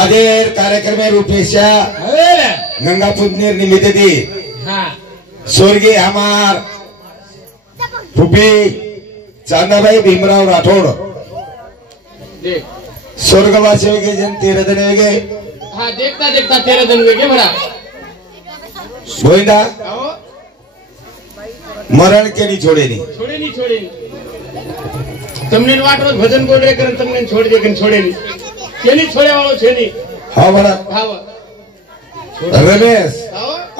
आदेर कार्यक्रम रूपेशा गंगा पुण्य निमित्त दी स्वर्गीय हमार फूफी चांदाबाई भीमराव राठौड़ स्वर्गवासी वेगे जन 13 दिन वेगे हाँ देखता देखता 13 दिन वेगे बड़ा गोविंदा मरण के नहीं छोड़े नहीं तमने वाटरो भजन बोल रे करन तमने छोड़ दे कन छोड़े नहीं केनी छोड़े वालो छे नहीं हाँ बड़ा हाँ रमेश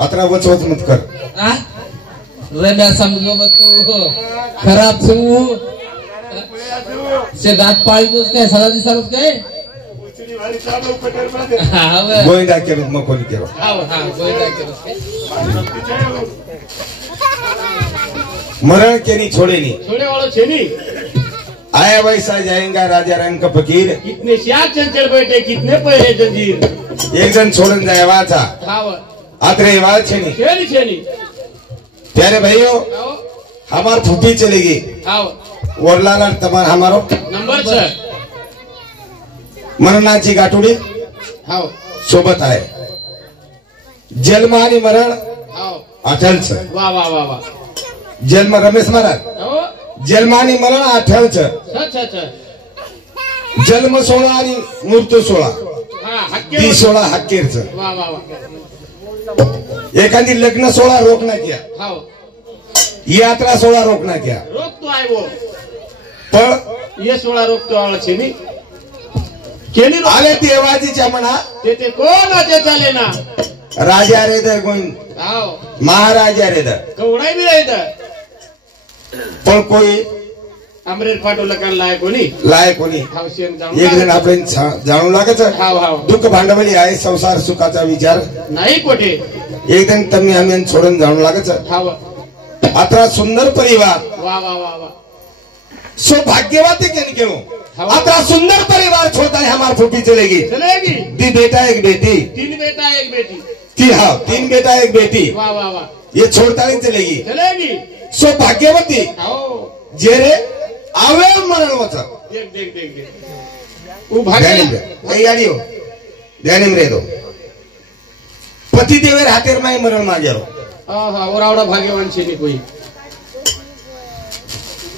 अतना वच मत कर हाँ रमेश समझो मत तू खराब से दांत पाल दो उसके सदा दी सर उसके हाँ गोविंदा के रूप में कोनी करो हाँ गोविंदा के रूप मरण के नहीं छोड़े वालों छे नहीं आया वैसा जाएगा राजा रंग का फकीर कितने श्यार चंचल बैठे कितने पहले जंजीर एक जन छोड़न जाए था आतरे वाल छे नहीं प्यारे भाइयों हमार फूफी चलेगी वरलाला तमार हमारो नंबर 6 मरणाची गाठोडी सोबत आहे जन्म आणि मरण अठ्याच वाह वाह वाह वाह जन्म रमेश महाराज जन्म आणि मरण अठ्याच जन्म 16 आणि मृत्यू 16 ती 16 हक्केरच वाह वाह वाह एखादी लग्न 16 रोकना किया यात्रा 16 रोकना किया रोक तो आए वो पण ये 16 रोक तो आला छे नी केनी आले देवाजीच्या म्हणा ते कोण अजे चाले ना राजा रे दर गोविंद महाराजा रे दर कवडाई भी रहे दर पण कोई अमरेर फाटो लकान लायक कोणी एक जण आपण जाणू लागत दुःख भांडवली आहे संसार सुखाचा विचार नाही कोठे एक जण तुम्ही आम्ही सोडून जाणू लागत आता सुंदर परिवार वाह वाह वाह वाह सौभाग्यवती केन केलो आता सुंदर परिवार छोटा है हमार फूफी चलेगी दी बेटा एक बेटी 3 बेटा एक बेटी 3 बेटा एक बेटी वाह वाह वाह ये छोड़ता नहीं चलेगी सौभाग्यवती जेरे आवे मरण होता वो भाग्य ध्यान रे दो पति देवर हाथेर माई मरण मागे और आवड़ा भाग्यवान छे कोई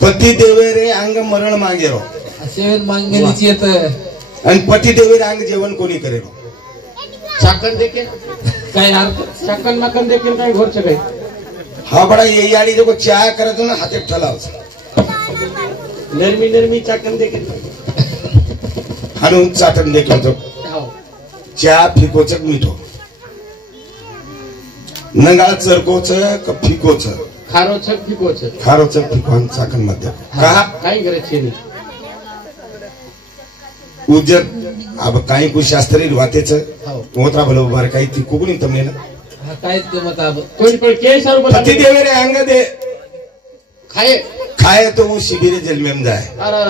पति देवेरे अंग मरण मागे सेवन मांगेली चेत आणि पति देवेरे अंग जेवण कोणी करेलो चाकन देके काय यार चाकन मकन देके काय घर चले हा बड़ा ये यारी जो चाय करतो ना हाथे ठलाव नरमी चाकन देके हाणून चाटण देखलो तो चहा फिकोच मिठो नंगाळ चरकोच का फिकोच खारो छक फिकोच फिको चाकण मध्ये कहा काही गरज छे नहीं उजर अब काही कुछ शास्त्री वातेच मोत्रा भलो बार काही ती कोकणी तमने ना काहीच गमत अब कोणी पण के सारू पति देवेरे अंग दे खाए तो वो शिबिरे जन्म में जाए अरे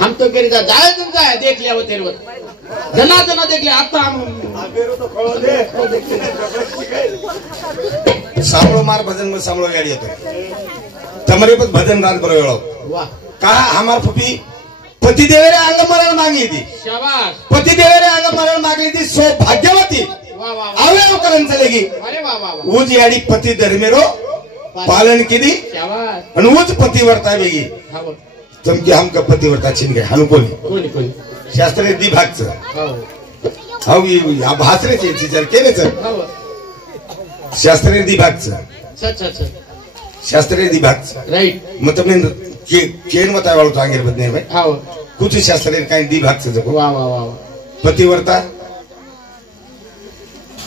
हम तो कह रहे जाए तुम जाए देख लिया वो तेरे जना देख लिया आता हम सांभळो मार भजन में सांभळो गाड़ी येतो तमरे पण भजन रात बरो वेळो वाह कहा हमार फुफी पति देवेरे अंग मरण मांगी थी शाबाश पति देवेरे अंग मरण मांगी थी सौभाग्यवती वाह वाह आवे करण चलेगी अरे वाह वाह वाह वो जी याडी पति धर्मेरो पालन कीदी शाबाश आणि वोच पतिव्रता वेगी हां तुमकी हमका पतिव्रता छिन गए हानु कोणी शास्त्र दी भागच हां हाव या भासरे चे विचार केले सर हां शास्त्र दी भागच अच्छा शास्त्र दी भागच राइट मग तुमने केन मता वाळो तांगेर बदने भाई हां कुछ शास्त्र काय दी भागच जको वाह वाह वाह पतिव्रता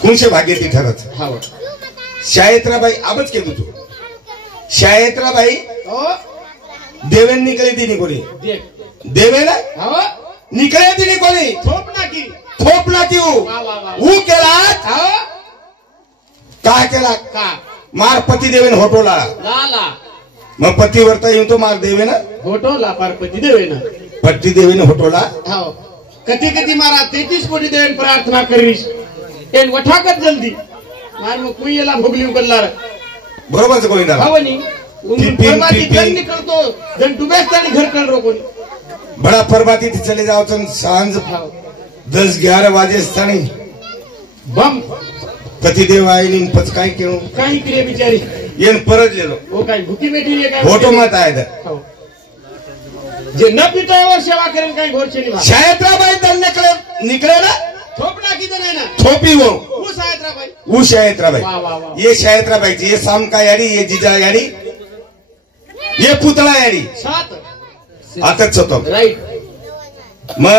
कोणचे भाग्य ती ठरत हां शायत्राबाई आबच केदू तू शायत्राबाई देवेन निकले ती निकोली देवेन हां निकले ती निकोली थोपना की वो केला का केला का मार पति देवेन होटोला लाला मग पतिव्रता येऊन तो मार देवेन होटोला पार पति देवेन पति देवेन होटोला हां कती मारा 33 कोटी देवेन प्रार्थना करीस एन वठाकत जल्दी मार मग कुईला भोगली उगलणार बरोबर गोविंदा भावनी निकलतो जन डुबेस्तानी घर कर रो कोणी बड़ा परबाती थी चले जाओ तो सांझ 10-11 वाजे स्थानी बम पतिदेव आए नहीं पच काय क्यों काही क्रिया बिचारी ये परत ले लो वो काय भूकी बैठी है काय फोटो मत आए दा जे न पिता और सेवा करें काही घोरचे नहीं शायत्राबाई दल निकले ना थोपना की तो नहीं ना थोपी वो शायत्राबाई वो शायत्राबाई वाह वाह वाह ये शायत्राबाई जी ये शाम का यारी ये जीजा यारी ये पुतळा यारी 7 आताच होतो राइट मग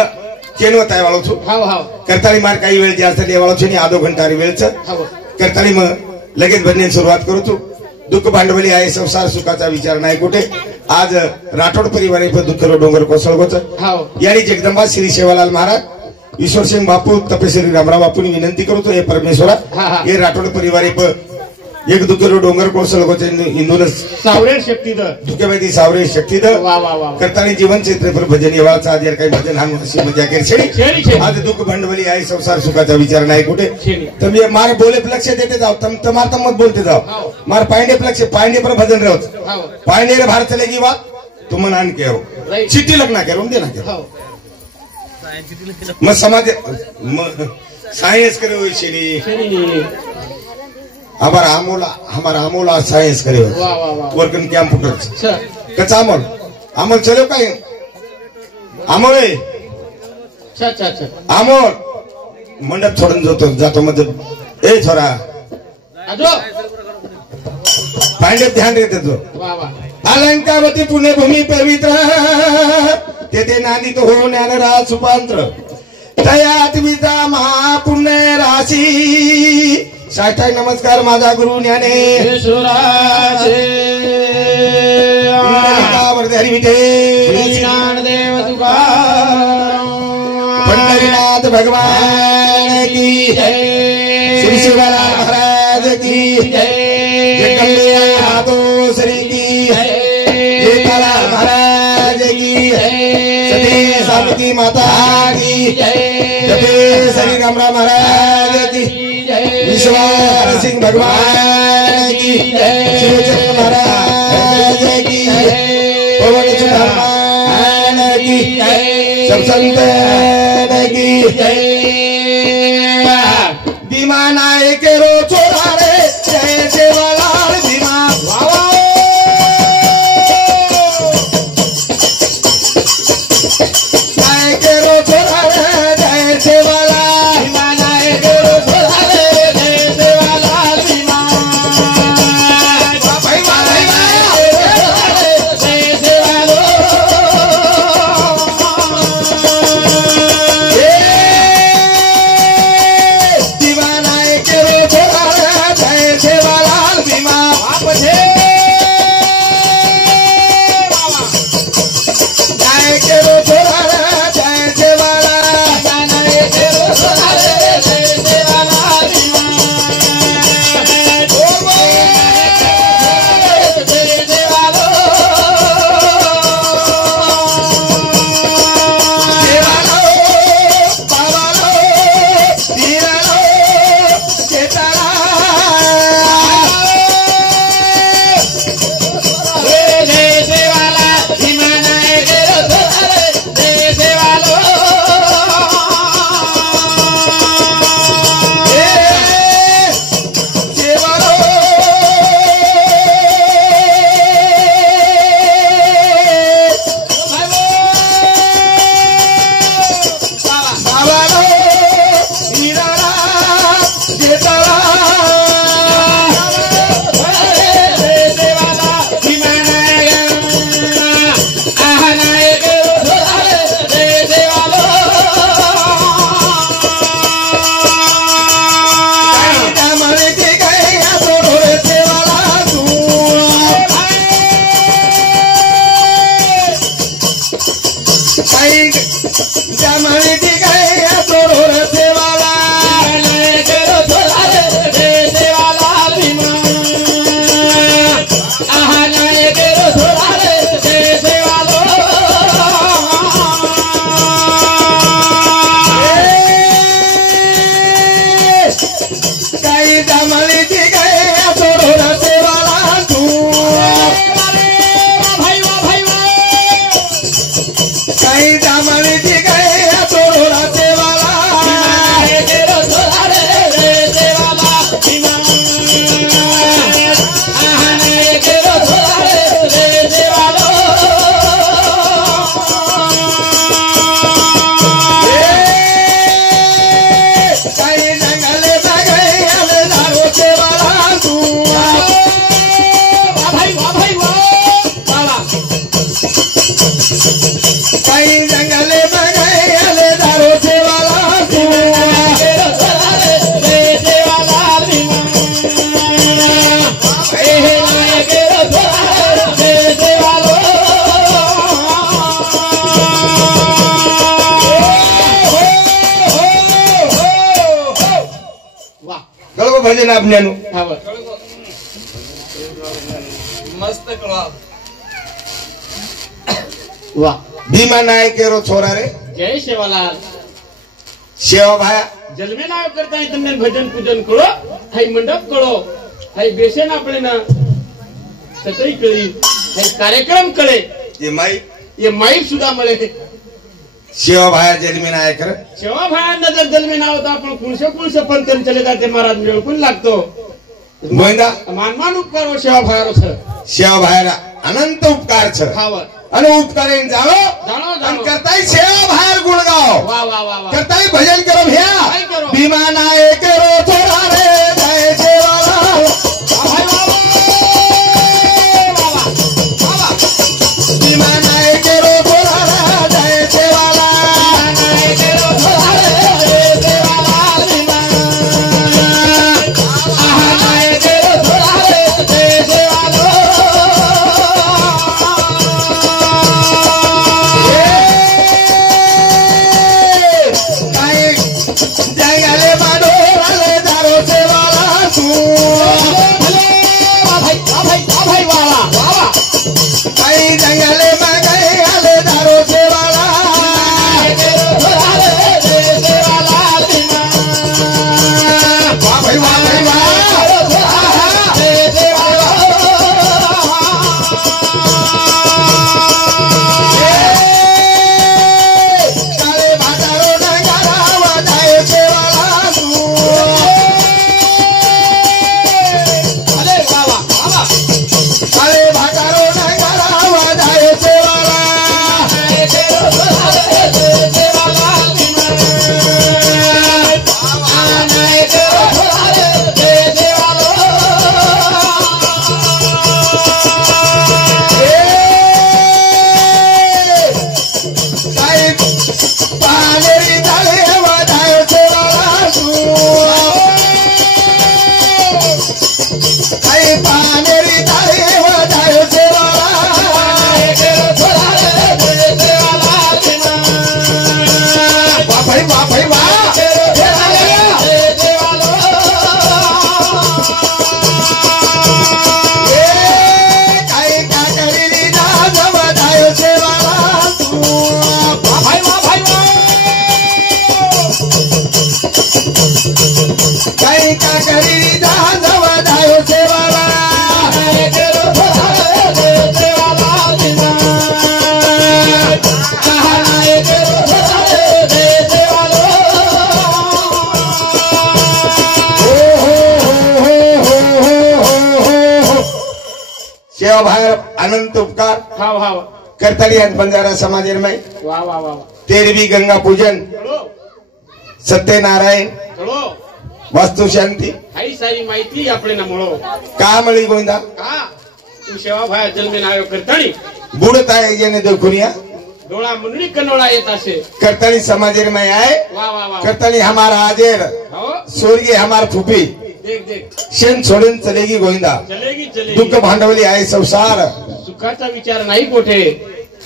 केनवत आहे वाळो છું हाव हाव करताली मार काही वेळ जास्त देवाळो છે ની आधो घंटा वेळच हाव करताली मग लगेच भजनाची सुरुवात करू છું दुःख भांडवली आहे संसार सुखाचा विचार नाही कुठे आज राठोड परिवार दुःख डोंगर कोसळगोच हाव यारी जगदंबा श्री सेवालाल महाराज ईश्वर सिंह बापू तपेश्वरी रामराव बापूनी विनंती करतो हे परमेश्वरा हे राठोड परिवार एक दुःखेरो डोंगर कोसळगोच इंदून सावरे शक्ती द दुःखवेदी सावरे शक्ती द वाह वाह वाह करताली जीवन क्षेत्र पर भजन येवाचा आज काही भजन हा अशी मजा केली छेडी आज दुःख भांडवली आहे संसार सुखाचा विचार नाही कुठे तर मी मार बोले लक्ष देते जाओ तम मत बोलते जाओ मार पांडे लक्ष पांडे पर भजन रहो पांडे रे बाहर चलेगी बात तुम नान कहो चिट्ठी लगना करो देना करो मग समाज सायन्स करे शेरी हमारा अमोला साइंस करे वर्कन कम्प्यूटर कच्चा अमोल चलो काय अमोल अमोल मंडप छोड़न जातो मतलब ए छोरा पांडे ध्यान देते तो अलंकावती पुण्यभूमी पवित्र तेथे नांदित हो ज्ञानराज सुपांत्र तयात विदा महापुण्य राशी साष्टांग नमस्कार माझा गुरु पंढरीनाथ भगवान की श्री शिवलाल महाराज की हाथों श्री की महाराज की सती सावित्री माता की श्री रामराव महाराज की ईश्वर सिंह भगवान की शिवचंद्र महाराज की पवन सुधामान की सब संतन की भीमा नायक रो छोरा रे जय सेवालाल भीमा नायक रो छोरा रे जय सेवालाल भीमा नायक रो छोरा काही दामणीची गाय तोडा देवाला केरो थोरा रे देवाला केरो थोरा रे देवाला काही जंगले बघायला दारो देवाला तू भाई वा बाबा काही जंगले बघायला दारो देवाला तू केरो थोरा रे देवाला केरो थोरा रे देवाला वा गळगो भजन आपल्यानु हा वा. मस्त कळवा वा भीमा नायक केरो छोरा रे जय सेवालाल शेवा भाया जन्मे नाव करता તમને ભજન પૂજન કરો હાઈ મંડપ કરો હાઈ બેસેન આપણે ના સતઈ કરી હાઈ કાર્યક્રમ કરે ये माई એ માઇક સુધા મળે शेवा भाया जन्मी नायक रे सेवा भाया नजर जन्मे नाव तर आपण कुणसे पण त्यांनी चले जाते महाराज वेळ पण लागतो गोविंदा मानमान उपकार हो सेवा भायारो छ शेवा भाया अनंत उपकार छ खावर અને ઉપકારીને જાણો જાણો અને જાણો કરતાય સેવા ભાર ગુણ ગાઓ વા વા વા વા કરતાય ભજન કરો ભ્યા ભાઈ કરો. ભીમા નાયક રો થોડા રે જય સેવાલાલ ભાઈ વા વા વા ભીમા નાયક રો થોડા રે જય સેવાલાલ केरो थोरा रे देवाला केरो थोरा रे देवाला કાઈ જંગલે બાડોરાલે દારો સેવાલા તું भाई वाला કાઈ જંગલે મગાયલે દારો સેવાલા केरो थोरा रे देवाला વાહ ભાઈ વાહ ભાઈ વાહ केरो थोरा रे देवाला કાલે ભાટારો નગારા વધાય સેવાલા તું अरे बाबा કાલે ભાટારો નગારા વધાય સેવાલા केरो थोरा रे देवाला केरो थोरा रे देवाला કાઈ પાનેરી તાળે વધાય સેવાલા તું કાઈ પાનેરી તાળે વધાય સેવાલા केरो थोरा रे देवाला વાહ ભાઈ વાહ ભાઈ વાહ केरो थोरा रे देवाला કાઈ કાકરીની દાદ વધાય સેવાલા તું भाई કાઈ કાકરીની દાદ વધાય સેવાલા केरो थोरा रे देवाला केरो थोरा रे देवाला सेवा भाई अनंत उपकार हाव हाव करताली आज बंजारा समाज में वा वा वा 13वी गंगा पूजन चलो सत्यनारायण चलो वास्तु शांति हाई सारी माहिती આપણે ના મળો का मळी गोविंदा का તું સેવા ભાઈ જન્મે આવ્યો કરતાણી बुड़ता है ये ने देखुनिया डोळा मुंडली कनोळा येत असे करताली समाज में आए वा वा वा करताली हमारा आजेर हो स्वर्गीय हमार फुफी देख देख शेन छोडून चलेगी गोविंदा चलेगी चलेगी दुःख भांडवली आहे संसार सुखाचा विचार नाही कोठे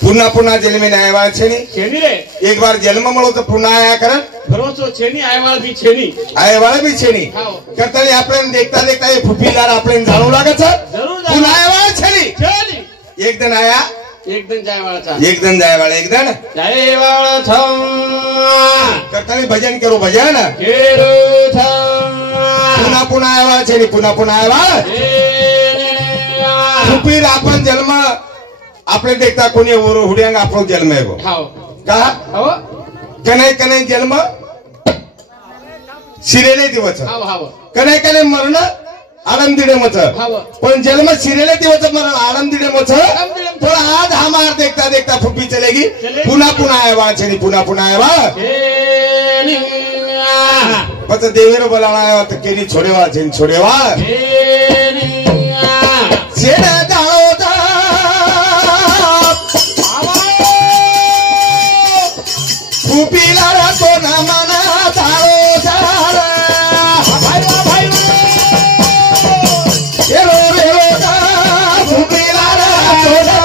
पुन्हा पुन्हा जन्मे आयवाळ छेनी छेनी रे एक बार जन्म मळो तो पुन्हा आया करन भरोसो छेनी आयवाळ भी छेनी आयवाळ भी छेनी हाव. करताली आपण देखता देखता हे फुफीदार आपण जाणू लागत जरूर जाणू. पुन्हा आयवाळ छेनी छेनी एक दिन आया एक दिन जायवाळाचा एक दिन जायवाळ एक दिन जायवाळ छम करताली भजन करू भजन केरो छम पुन्हा पुन्हा आयवाळ छेनी पुन्हा पुन्हा आयवाळ फुफीर आपण जन्म આપણે देखता कोणी हुड्यांग આપણો जन्म है वो हाव का हाव कने कने जन्म शिरेले दिवस हाव हाव कने कने मरण आनंदीडे मच हाव पण जन्म शिरेले दिवस मरण आनंदीडे मच तो आज हमार देखता देखता फुप्पी चलेगी पुन्हा पुन्हा आएवा छेनी पुन्हा आएवा पत देवेरो बोलाना आया तो केनी छोड़ेवा छेनी छोड़ेवा छेने जाओ ता फुप्पीला तो ना मना जाओ जारा भाई हेलो हेलो दा फुप्पीला तो ना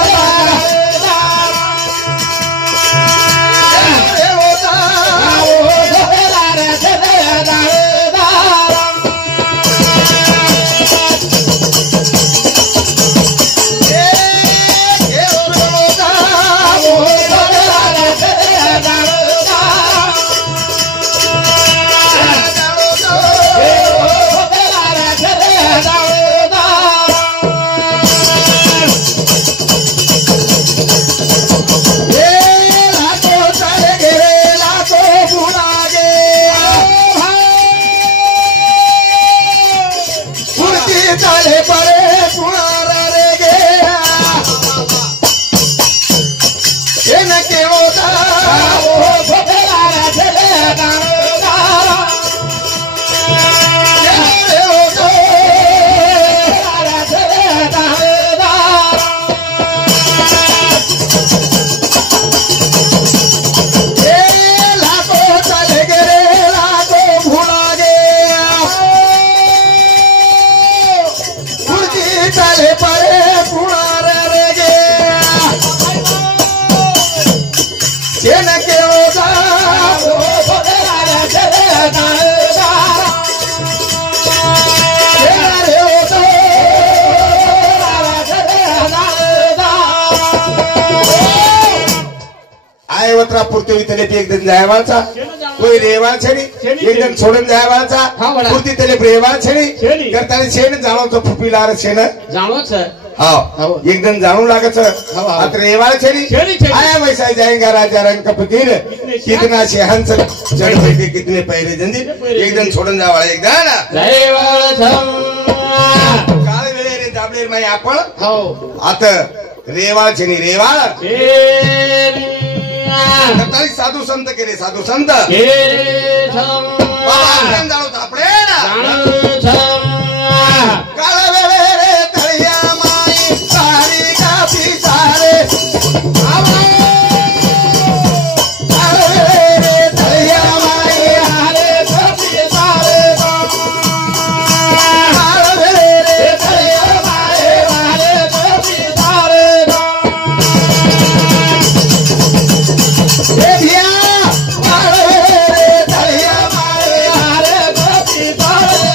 पुरते वितले एक दिन जायवाचा कोई रेवा छेनी एक दिन छोड़न जायवाचा पुरती तेले रेवा छेनी करतानी छेन जाणो तो फुपीलार छेन जाणो छ हां एक दिन जाणू लागत अत रेवा छेनी आया वैसा जाएगा राजा रंग का फकीर कितना शहंस चढ़ बैठे कितने पहरे जंदी एक दिन छोड़न जावा एक दिन जयवाळ छम काळे वेळे रे दाबलेर माई आपण हो आता रेवा छेनी रेवा करतानी साधू संत केले साधू संत जाणो आपले काळे वेळे रे तळिया माई सारी कापी सारे काळे वेळे रे तळिया माई हारे कापी सारे काळे वेळे रे तळिया माई हारे कापी सारे ए भिया काळे वेळे रे तळिया माई हारे कापी सारे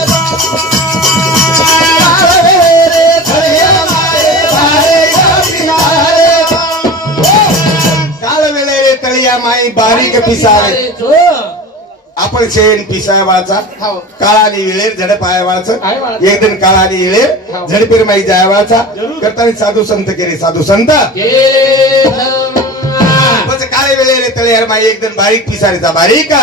माई बारीक पिसारे आपण शेण पिसायवाचा काळानी वेळेर झडप आयवाचं एक दिन काळानी वेळेर झडपीर माई जायवाचा करतानी साधू संत केले साधू संत बस काळे वेळेर तळ्यार माई एक दिन बारीक पिसारेचा बारीक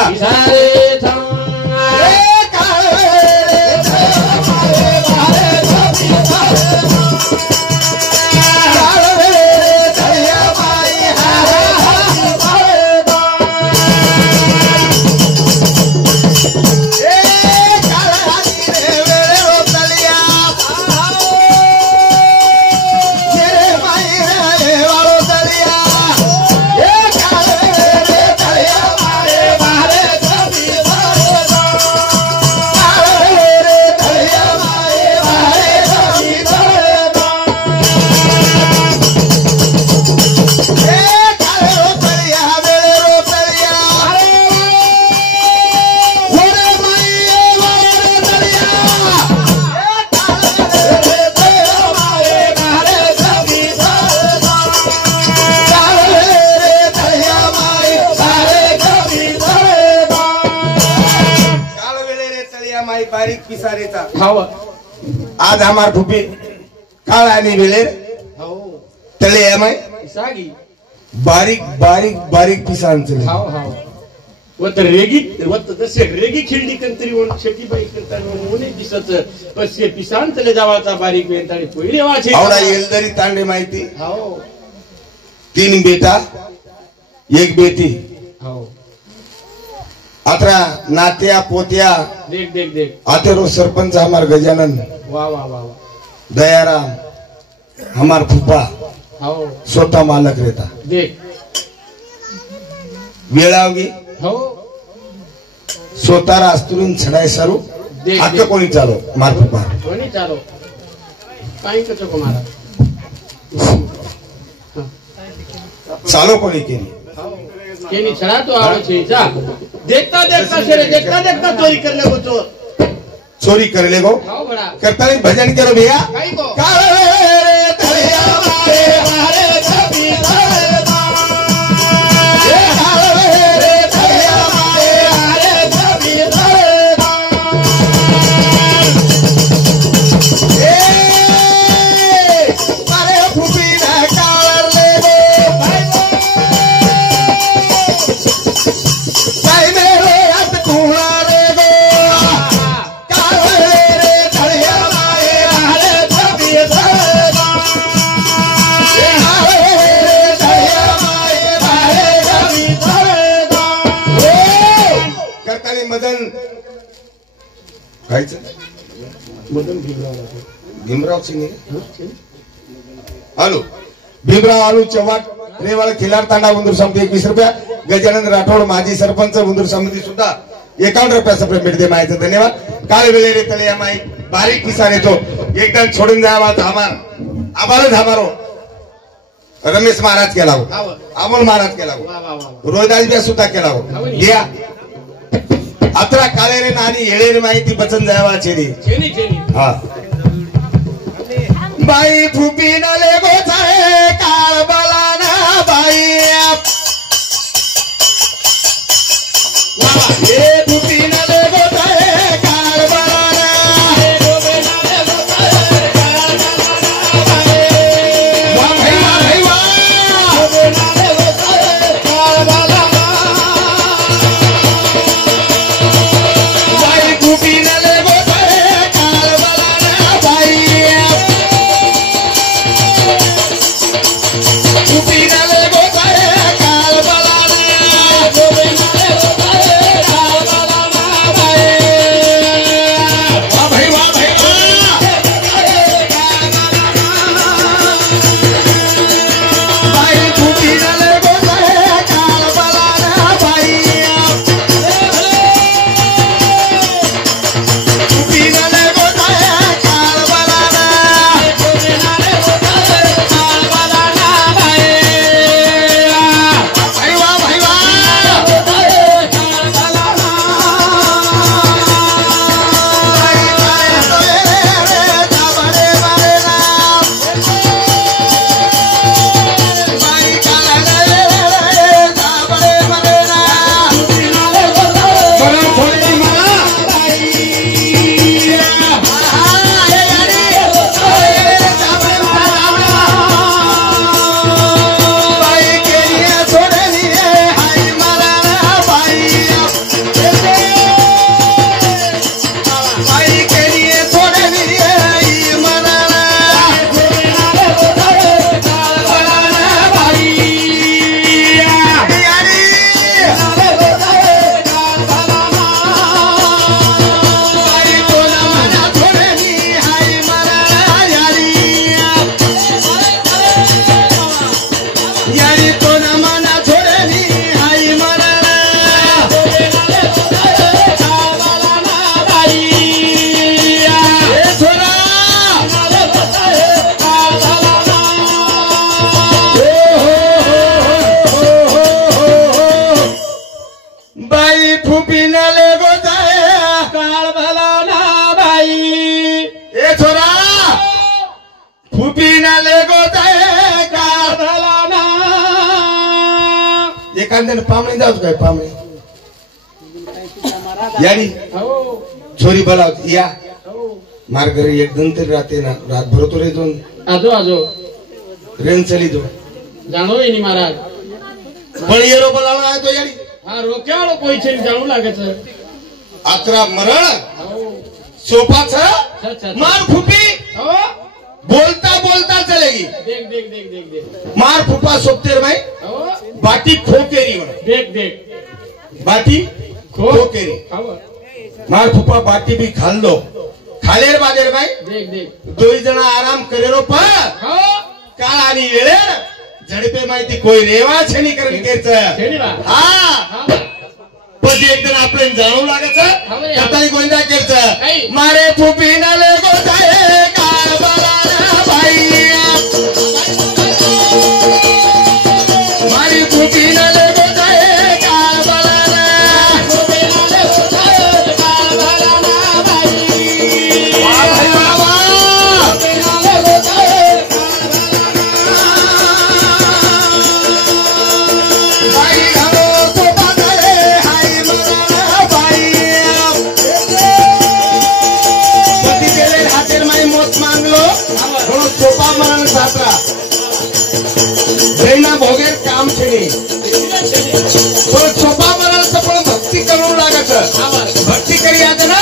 बारीक पिसारेचा आज हमार फुपी काळ आणि वेळेर तळे माय सागी बारीक बारीक बारीक पिसान चले हाव हाव वत रेगी वत तसे रेगी खिल्डी कंत्री वन शेती बाई करता वन दिसत पसे पिसान चले जावाचा बारीक वेंताळी पहिले वाचे आवडा येलदरी तांडे माहिती हाव 3 बेटा 1 बेटी हाव आता नात्या पोत्या देख देख देख आतेरो सरपंच हमार गजानन वा वा वा वा दयाराम हमार फूफा हाव स्वतः मालक रहता देख वेळावगी हो स्वतः रास्तुरून छडाय सारू देख, हक्क देख. कोणी चालो मार फूफा कोणी चालो काही कचो को मारा चालो कोणी केली केनी छड़ा तो आवे छे जा देखता देखता शेरे देखता देखता चोरी कर ले वो चोर चोरी कर ले गो हां बड़ा करता नहीं भजन करो भैया काई को काले रे दरिया मारे मारे छपी ये काले रे दरिया मारे मारे छपी ए मारे फूफी ना कावर ले गो भाई मेरे हाथ कुआ रे गो काले रे दरिया मारे मारे छपी ये काले रे दरिया मारे मारे छपी करताली मदन कायच मदन भीमराव भीमराव सिंग हॅलो भीमराव आलू चव्हाण रेवाळ खिलार तांडा उंदूर समिती 21 रुपया गजानन राठोड माजी सरपंच उंदूर समिती सुद्धा 51 रुपयाचा पेमेंट दे माहिती धन्यवाद काल वेळे रे तले माई बारीक किसान येतो एकदम सोडून जावा धामार आबाल धामारो रमेश महाराज केला हो हाव अमोल महाराज केला हो वा वा वा रोहिदास बी सुद्धा केला हो घ्या अत्रा काळे रे नानी येळे रे माहिती बचन जावा चेली चेनी चेनी हा बाई फुपी न ले गोचाळे काळ बलाना बाई हे फुपी न ले गोचाळे काळ बलाना वा भाई वा भाई वा बाई फुपी न ले गोचाळे काळ बलाना बाई फुपीनाले गोचाळे काळ बलाना वा भाई वा भाई बाई फुपीनाले गोचाळे काळ बलाना बाई फुपीनाले गोचाळे काळ बलाना भाई वा भाई वा बाई फुपीनाले गोचाळे काळ बलाना बाई ए छोरा फुपीनाले गोचाळे काळ बलाना एखाद्याने पामणी जाऊ काय पामणी याडी हो छोरी बोलाव या हो मार घरी एक दन तरी राहते ना रातभर तो रे दोन आजो आजो रेन चली दो જાણો એની મહારાજ બળિયેરો બોલાવવાનો આવ્યો તો યારી હા રોક્યાળો કોઈ છે જાણું લાગે છે આકરા મરણ સોફા છે માર ફૂફી बोलता बोलता चलेगी देख देख देख देख देख मार फूफा सोपतेर भाई बाटी खोकेरी देख देख बाटी खोकेरी मार फूफा बाटी भी खाल लो खालेर बाजेर भाई देख देख दोई जना आराम करेलो पर काळानी वेळे झडपे माहिती कोई रेवा छेनी करण केच हा પછી એકદમ આપણે જાણવું લાગે છે કતાઈ ગોંડા કેચ મારે ફૂફી ના લે ગો જાય કાળબાલા ભાઈ મારી ફૂફી ના લે ગો જાય કાળબાલા ફૂફી ના લે ગો જાય કાળબાલા ભાઈ વાહ ભાઈ વાહ ફૂફી ના લે ગો જાય કાળબાલા ભાઈ ઘણો તો પાગલે હાય મારા ભાઈ પતિ દેવે હાથેર માં મોત માંગલો ઘણો ચોપા મરણ સાસરા જૈના ભોગેર કામ છે નહીં પણ ચોપા મરણ છે પણ ભક્તિ કરવું લાગે છે ભક્તિ કરી આજે ને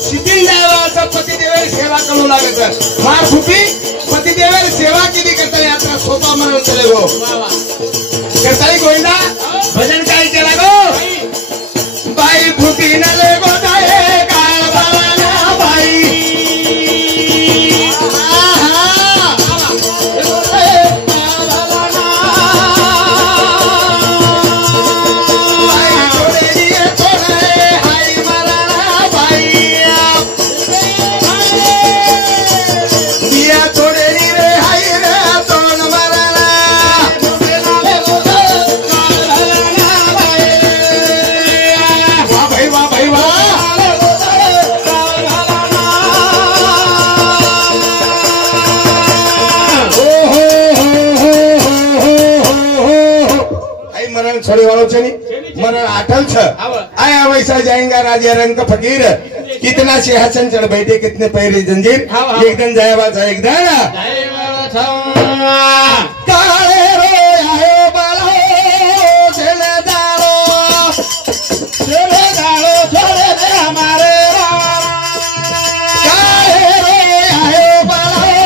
સિદ્ધિ જાય પતિ દેવે સેવા કરવું લાગે છે માર ફૂફી પતિ દેવે સેવા કીધી કરતા યાત્રા ચોપા મરણ ચલે ગો करताई गोविंदा भजन काय केला गो बाई फुटी न ले गो जाए काळबाला बाई छोड़ी वालों से नहीं मरण आठल छ आया वैसा जाएंगा राजा रंग का फकीर कितना सिंहासन चढ़ बैठे कितने पैरी जंजीर एक दिन जाए बात एक दिन काले रो आयो बालो चले दारो छोड़े दे हमारे काले रो आयो बालो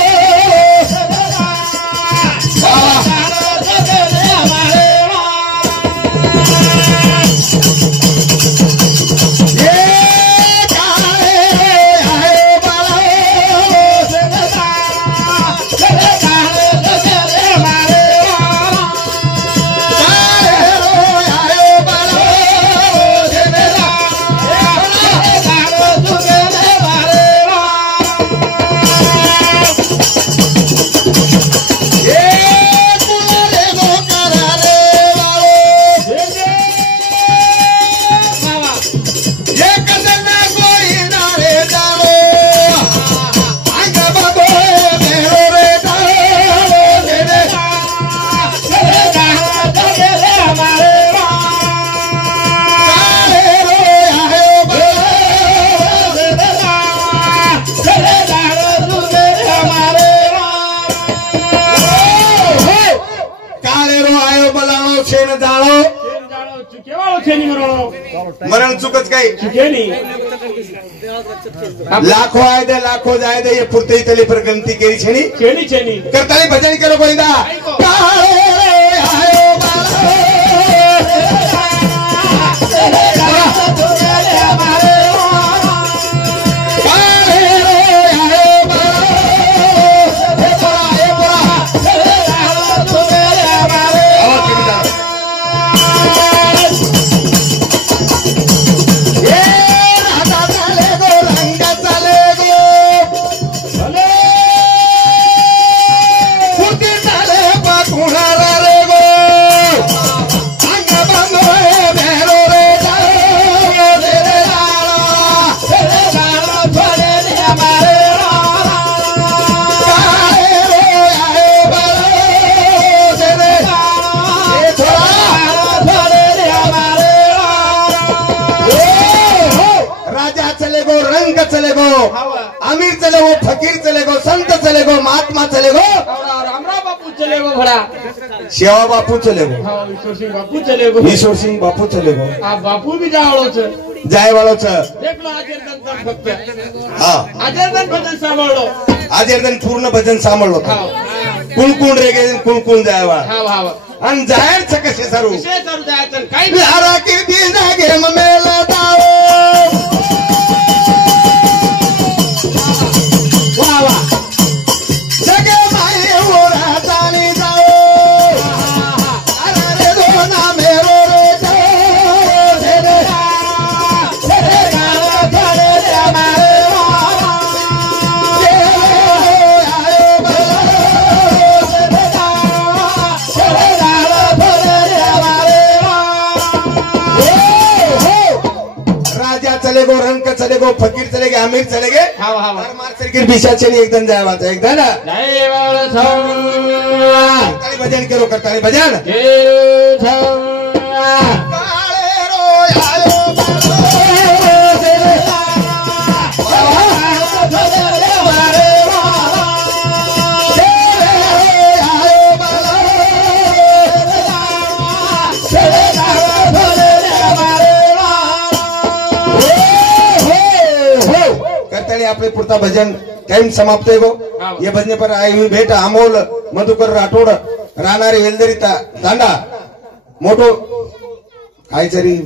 मरण चुकच काही लाखो आए दे लाखो जाए दे ये पुरते तले पर गलती केरी छेनी छेनी छेनी करताली भजन करो गोविंदा अमीर चले गो फकीर चले गो संत चले गो महात्मा चले गो रामरा बापू चले गो भरा शेवा बापू चले गो हाँ ईश्वर सिंह बापू चले गो ईश्वर सिंह बापू चले गो आप बापू भी जावड़ो छे जाय वालो छ देख लो आजर्दन तक फक्त हा आजर्दन भजन सांभाळलो आजर्दन पूर्ण भजन सांभाळलो हाँ कुणकुण रे गे कुणकुण जायवा हाँ हाँ आणि जायचं कसे सारू विषय करू जायचं काही लारा की बिना गेम मेला दाओ वा वा जगे माई ओरा चाली जाओ अरे रे दो ना मेरो रे जाओ रे रे रे गाना धरे रे हमारे चले गो रंग चले गो फकीर चले गए अमीर चले गए हाँ हाँ मार मार सरकीर बिशा चली एकदम जाए बात एकदम ना करताली भजन करो करताली भजन काळे रोय आयो आपले पुरता भजन टाइम समाप्त है गो ये भजने पर आई हुई भेट अमोल मधुकर राठोड राहणारे वेलदरी तांडा मोठो काहीतरी